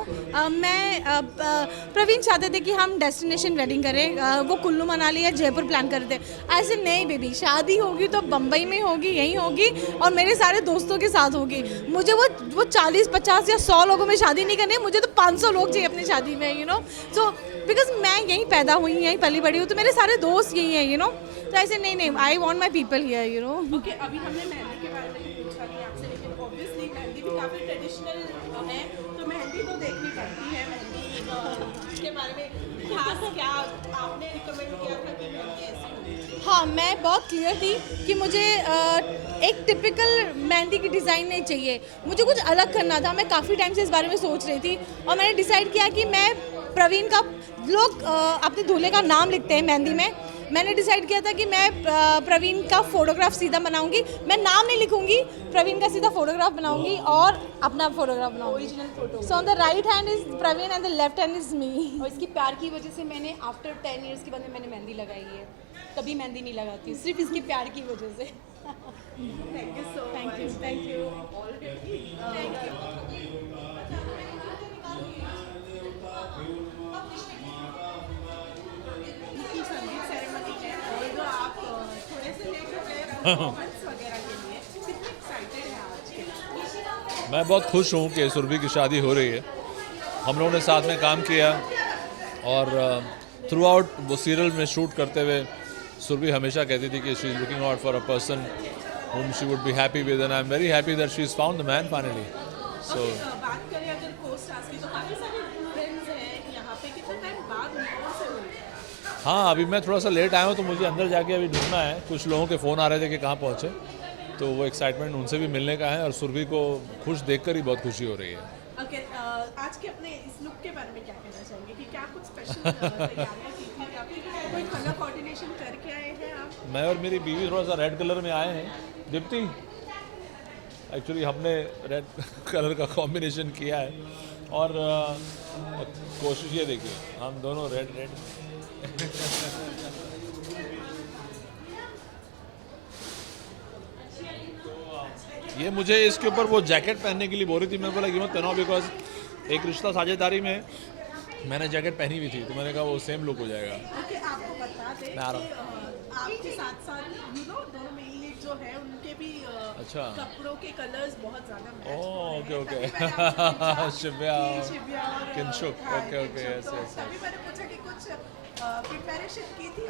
प्रवीण चाहते थे कि हम डेस्टिनेशन वेडिंग करें, वो कुल्लू मनाली या जयपुर प्लान कर रहे थे। ऐसे नहीं बेबी, शादी होगी तो बम्बई में होगी, यहीं होगी और मेरे सारे दोस्तों के साथ होगी। मुझे वो 40, 50 या 100 लोगों में शादी नहीं करनी, मुझे तो 500 लोग चाहिए अपनी शादी में, यू नो। सो बिकॉज मैं यहीं पैदा हुई, यहीं पली बड़ी हूँ, तो मेरे सारे दोस्त यहीं हैं, यू नो। तो ऐसे नहीं, I want my people here, you know. Okay, अभी हमने मेहंदी के बारे में पूछा नहीं आपसे, लेकिन ऑब्वियसली मेहंदी भी काफ़ी ट्रेडिशनल है, तो मेहंदी तो देखनी पड़ती है। मेहंदी के बारे में खास क्या आपने रिकमेंड किया था कि मेहंदी ऐसी होनी चाहिए? हाँ, मैं बहुत क्लियर थी कि मुझे एक टिपिकल मेहंदी की डिज़ाइन नहीं चाहिए, मुझे कुछ अलग करना था। मैं काफ़ी टाइम से इस बारे में सोच रही थी और मैंने डिसाइड किया कि मैं प्रवीण का, लोग अपने दूल्हे का नाम लिखते हैं मेहंदी में, मैंने डिसाइड किया था कि मैं प्रवीण का फ़ोटोग्राफ सीधा बनाऊंगी, मैं नाम नहीं लिखूंगी, प्रवीण का सीधा फ़ोटोग्राफ बनाऊंगी और अपना फ़ोटोग्राफ बनाऊंगी, original photo. So on the right hand is Praveen and the left hand is me. और इसकी प्यार की वजह से मैंने आफ्टर 10 ईयर्स के बाद में मैंने मेहंदी लगाई है, कभी मेहंदी नहीं लगाती, सिर्फ इसके प्यार की वजह से। Thank you so much. Thank you संगीत सेरेमनी है और जो आप थोड़े से लेट हो गए परफॉर्मेंस वगैरह के लिए, कितने एक्साइटेड हैं आज के लिए? मैं बहुत खुश हूँ कि सुरभि की शादी हो रही है। हम लोगों ने साथ में काम किया और थ्रू आउट वो सीरियल में शूट करते हुए सुरभि हमेशा कहती थी कि she is looking out for a person whom she would be happy with, and I'm very happy that she's found the man finally. So बात करें अगर को-स्टार्स की, तो काफ़ी सारे फ्रेंड्स हैं यहाँ पे, कितना टाइम बाद से हुए? हाँ, अभी मैं थोड़ा सा लेट आया हूँ तो मुझे अंदर जाके अभी ढूंढना है। कुछ लोगों के फ़ोन आ रहे थे कि कहाँ पहुँचे, तो वो एक्साइटमेंट उनसे भी मिलने का है और सुरभि को खुश देखकर ही बहुत खुशी हो रही है। ओके, आज के अपने इस लुक के बारे में क्या कहना चाहेंगे कि क्या कुछ स्पेशल तैयारियां की थी, या फिर कोई कलर कोऑर्डिनेशन करके आए हैं आप? मैं और मेरी बीवी थोड़ा सा रेड कलर में आए हैं। दीप्ति, एक्चुअली हमने रेड कलर का कॉम्बिनेशन किया है और कोशिश ये देखिए, हम दोनों रेड ये मुझे इसके ऊपर वो जैकेट पहनने के लिए बोल रही थी, मैं बोला क्यों मत पहनाओ, बिकॉज एक रिश्ता साझेदारी में मैंने जैकेट पहनी हुई थी, तो मैंने कहा वो सेम लुक हो जाएगा। ओके, आपको बता दें मैं आ रहा कि आपके साथ साथ दोनों मेल लीड जो है उनके भी अच्छा। कपड़ों के कलर्स बहुत ज्यादा मैच ओके ओके शिव्या Kinshuk, okay okay yes yes. तभी मैंने पूछा कि कुछ प्रिपरेशन की थी।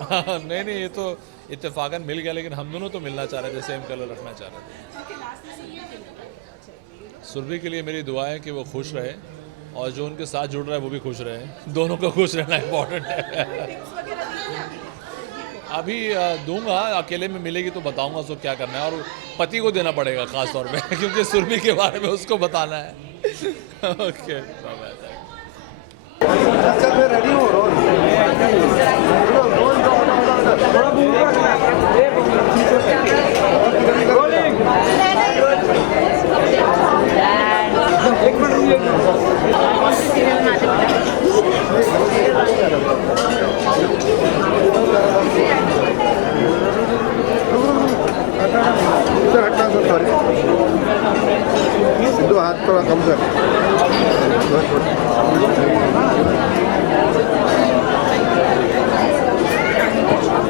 नहीं नहीं, ये तो इत्तेफाकन मिल गया, लेकिन हम दोनों तो मिलना चाह रहे थे, सेम कलर रखना चाह रहे थे। सुरभि के लिए मेरी दुआ है कि वो खुश रहे, और जो उनके साथ जुड़ रहा है वो भी खुश रहे, दोनों को खुश रहना इम्पोर्टेंट है। अभी दूंगा, अकेले में मिलेगी तो बताऊंगा उसको क्या करना है, और पति को देना पड़ेगा खास तौर पे क्योंकि सुरभि के बारे में उसको बताना है। ओके रेडी हो हटना सर, सॉरी सिद्धू, हाथ थोड़ा कम कर।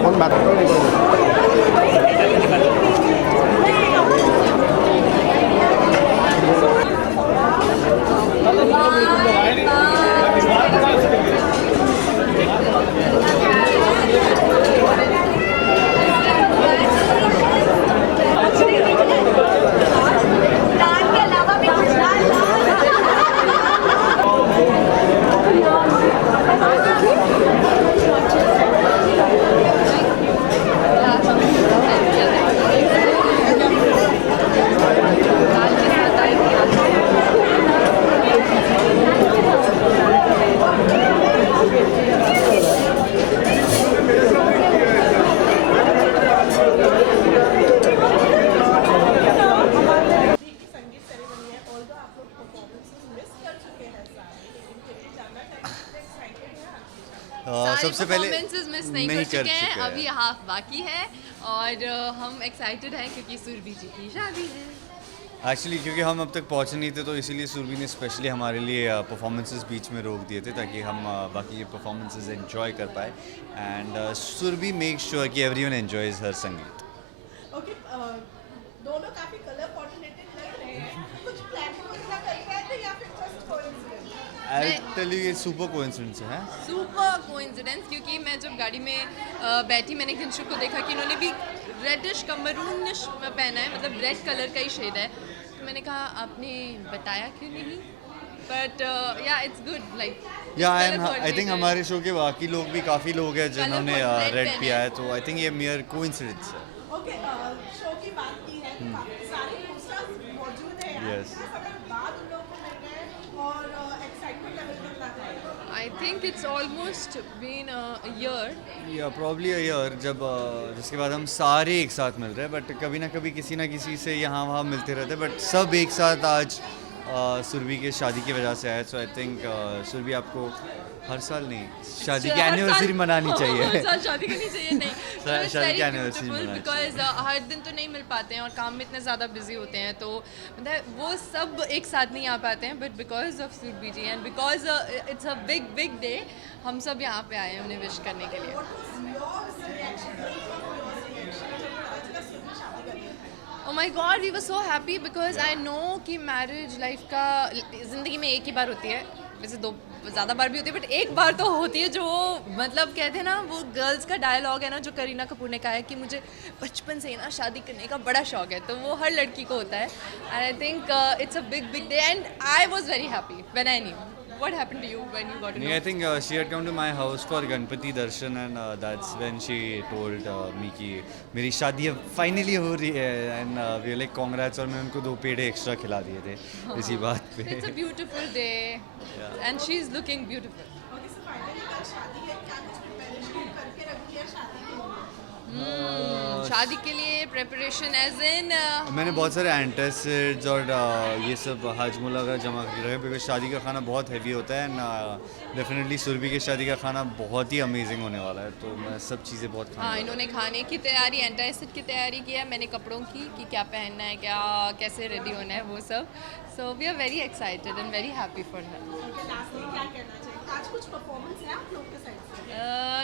कौन बात सबसे पहले मिस नहीं कर चुके हैं, अभी हाफ बाकी है और हम एक्साइटेड हैं क्योंकि सुरभि जी की शादी है। एक्चुअली क्योंकि हम अब तक पहुंचे नहीं थे, तो इसीलिए सुरभि ने स्पेशली हमारे लिए परफॉर्मेंसेस बीच में रोक दिए थे ताकि हम बाकी के परफॉर्मेंसेस एंजॉय कर पाए। एंड सुरभि मेक श्योर कि एवरीवन एंजॉयज हर संगीत। ओके, दोनों काफी कलर कोऑर्डिनेटेड लग रहे हैं, कुछ प्लान वगैरह करके आए थे या फिर just coincidence? I tell you, ये सुपर कोइंसिडेंस है। सुपर कोइंसिडेंस, क्योंकि मैं जब गाड़ी में बैठी मैंने किंशुक को देखा कि इन्होंने भी रेडिश का मरूनिश पहना है, मतलब रेड कलर का ही शेड है, तो मैंने कहा आपने बताया क्यों नहीं, बट या इट्स गुड लाइक या आई थिंक हमारे शो के बाकी लोग भी काफ़ी लोग हैं जिन्होंने रेड पिया है, तो आई थिंक ये मेयर कोइंसिडेंस है। ओके, शो की बात की है तो काफी सारे पोस्टर्स मौजूद हैं यार, Yes. कितने समय बाद उन लोगों को मिल गए और एक्साइटमेंट लेवल कितना था? I think it's almost been a year. Yeah probably year, जब जिसके बाद हम सारे एक साथ मिल रहे हैं, बट कभी ना कभी किसी ना किसी से यहाँ वहाँ मिलते रहते हैं, बट सब एक साथ आज सुरभि के शादी की वजह से आए। सो आई थिंक सुरभि आपको हर साल नहीं, शादी की एनिवर्सरी मनानी चाहिए। हर साल शादी करनी चाहिए, नहीं शादी की एनिवर्सरी मनानी बिकॉज हर दिन तो नहीं मिल पाते हैं और काम में इतने ज़्यादा बिजी होते हैं, तो मतलब वो सब एक साथ नहीं आ पाते हैं, but because of Surabhi ji and because it's a big big day, हम सब यहाँ पे आए हैं उन्हें विश करने के लिए। Oh my God, we were so happy because I know कि मैरिज लाइफ का ज़िंदगी में एक ही बार होती है, वैसे दो ज़्यादा बार भी होती है, बट एक बार तो होती है, जो मतलब कहते हैं ना, वो गर्ल्स का डायलॉग है ना जो करीना कपूर ने कहा है कि मुझे बचपन से ही ना शादी करने का बड़ा शौक है, तो वो हर लड़की को होता है। And I think it's a big big day and I was very happy when I knew. What happened to you when you got to know? I think she had come to my house for Ganpati Darshan, and that's when she told me कि मेरी शादी अब फाइनली हो रही है, and we were like congrats, और मैं उनको 2 पेड़े एक्स्ट्रा खिला दिए थे इसी बात पे। It's a beautiful day and she's looking beautiful. शादी के लिए प्रेपरेशन एज इन मैंने बहुत सारे एंटासिड्स और ये सब हाजमोला वगैरह जमा कर रखे हैं बिकॉज शादी का खाना बहुत हैवी होता है एंड डेफिनेटली सुरभि की शादी का खाना बहुत ही अमेजिंग होने वाला है, तो मैं सब चीज़ें बहुत हाँ, इन्होंने खाने की तैयारी, एंटासिड की तैयारी किया है, मैंने कपड़ों की कि क्या पहनना है, क्या कैसे रेडी होना है, वो सब. So we are very excited and very happy for her. क्या कहना चाहिए, आज कुछ परफॉर्मेंस है आप लोग के साइड से?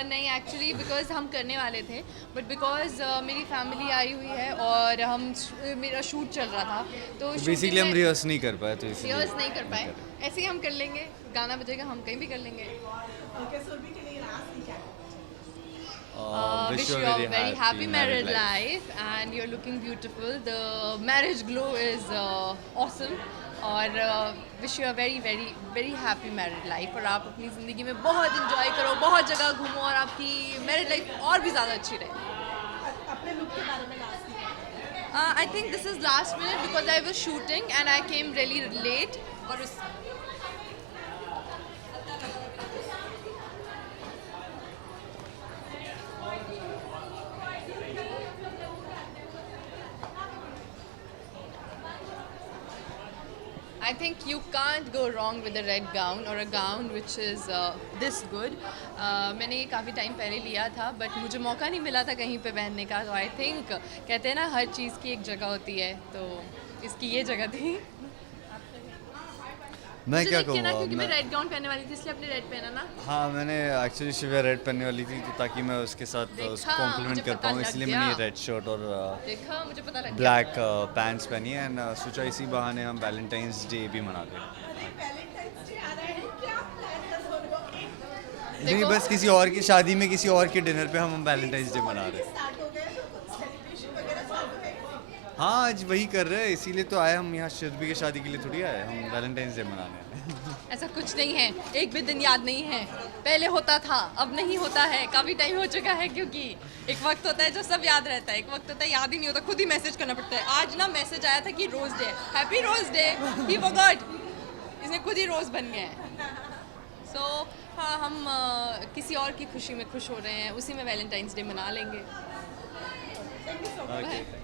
नहीं, एक्चुअली बिकॉज हम करने वाले थे, बट बिकॉज मेरी फैमिली आई हुई है और मेरा शूट चल रहा था, तो बेसिकली हम रिहर्स नहीं कर पाए, तो इसलिए रिहर्स नहीं कर पाए. ऐसे ही हम कर लेंगे, गाना बजेगा हम कहीं भी कर लेंगे. सुरभि के लिए लास्ट क्या wish you a very happy married life and you're looking beautiful. The marriage glow is awesome. और wish you a very very very happy married life. और आप अपनी ज़िंदगी में बहुत enjoy करो, बहुत जगह घूमो और आपकी married life और भी ज़्यादा अच्छी रहे. अपने लुक के बारे में last I think this is last minute because I was shooting and I came really late. और I think you can't go wrong with a red gown or a gown which is this good. मैंने ये काफ़ी टाइम पहले लिया था बट मुझे मौका नहीं मिला था कहीं पे पहनने का, तो आई थिंक कहते हैं ना हर चीज़ की एक जगह होती है, तो इसकी ये जगह थी. मैं क्या कहूँ, क्योंकि मैं रेड गाउन पहनने वाली थी इसलिए अपने रेड पहना ना. हाँ, मैंने एक्चुअली शिवा रेड पहनने वाली थी तो ताकि मैं उसके साथ उसको कॉम्प्लीमेंट कर पाऊँ, इसलिए मैंने ये रेड शर्ट और देखा, मुझे पता लग ब्लैक पैंट्स पहनी है एंड सोचा इसी बहाने हम वैलेंटाइंस डे भी मना लें. नहीं, बस किसी और की शादी में किसी और के डिनर पे हम वैलेंटाइंस डे मना रहे हैं. हाँ, आज वही कर रहे हैं, इसीलिए तो आए हम यहाँ. सुरभि की शादी के लिए थोड़ी आए, हम वैलेंटाइंस डे मनाने हैं. ऐसा कुछ नहीं है, एक भी दिन याद नहीं है. पहले होता था, अब नहीं होता है, काफ़ी टाइम हो चुका है, क्योंकि एक वक्त होता है जो सब याद रहता है, एक वक्त होता है याद ही नहीं होता, खुद ही मैसेज करना पड़ता है. आज ना मैसेज आया था कि rose day, happy rose day, he forgot, इसने खुद ही रोज़ बन गया है. सो हाँ, हम किसी और की खुशी में खुश हो रहे हैं, उसी में वैलेंटाइंस डे मना लेंगे. Okay.